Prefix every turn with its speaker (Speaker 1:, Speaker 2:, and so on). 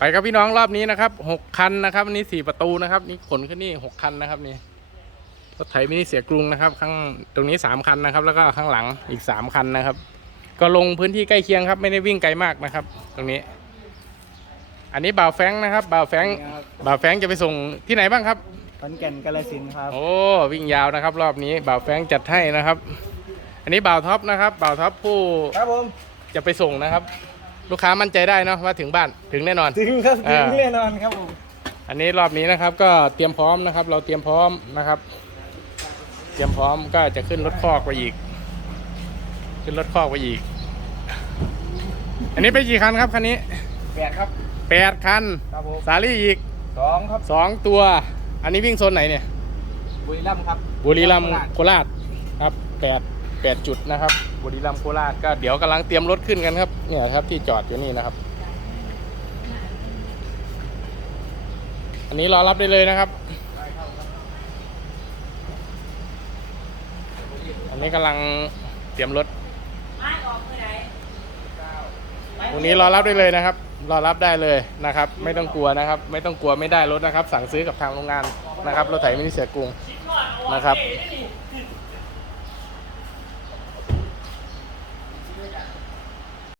Speaker 1: ไปครับพี่น้องรอบนี้นะครับหกคันนะครับอันนี้สี่ประตูนะครับ นี่ขนขึ้นนี่หกคันนะครับนี่รถไถมินิเสียกรุงนะครับ ข้างตรงนี้สามคันนะครับ แล้วก็ข้างหลังอีกสามคันนะครับ ก็ลงพื้นที่ใกล้เคียงครับ ไม่ได้วิ่งไกลมากนะครับ ตรงนี้ อันนี้บ่าวแฟรงค์นะครับบ่าวแฟรงค์บ่าวแฟรงค์จะไปส่งที่ไหนบ้างครับ
Speaker 2: ขอนแก่นกาลสินธุ์ครับ
Speaker 1: โอ้วิ่งยาวนะครับ รอบนี้บ่าวแฟรงค์จัดให้นะครับ อันนี้บ่าวท็อปนะครับบ่าวท็อปผู้
Speaker 2: ครับผม
Speaker 1: จะไปส่งนะครับ ลูกค้ามั่นใจได้เนาะว่าถึงบ้านถึงแน่นอน
Speaker 2: ถึงครับ
Speaker 1: อ่า
Speaker 2: ถึงแน่นอนครับผม
Speaker 1: อันนี้รอบนี้นะครับก็เตรียมพร้อมนะครับ เราเตรียมพร้อมนะครับ เตรียมพร้อมก็จะขึ้นรถคอกไปอีก ขึ้นรถคอกไปอีก อันนี้ไปกี่คันครับคันนี้
Speaker 2: แปดครับ
Speaker 1: แปดคัน
Speaker 2: ครับผม
Speaker 1: สาลี่อีก
Speaker 2: สองครับ
Speaker 1: สองตัว อันนี้วิ่งโซนไหนเนี่ย
Speaker 2: บุรีรัมย์ครับ
Speaker 1: บุรีรัมย์โคราชครับแปด แปดจุดนะครับบุรีรัมย์โคราชก็เดี๋ยวกำลังเตรียมรถขึ้นกันครับเนี่ยครับที่จอดอยู่นี่นะครับ อันนี้รอรับได้เลยนะครับ อันนี้กำลังเตรียมรถวันนี้รอรับได้เลยนะครับ รอรับได้เลยนะครับ ไม่ต้องกลัวนะครับ ไม่ต้องกลัวไม่ได้รถนะครับ สั่งซื้อกับทางโรงงานนะครับรถไถมินิเสียกรุงนะครับ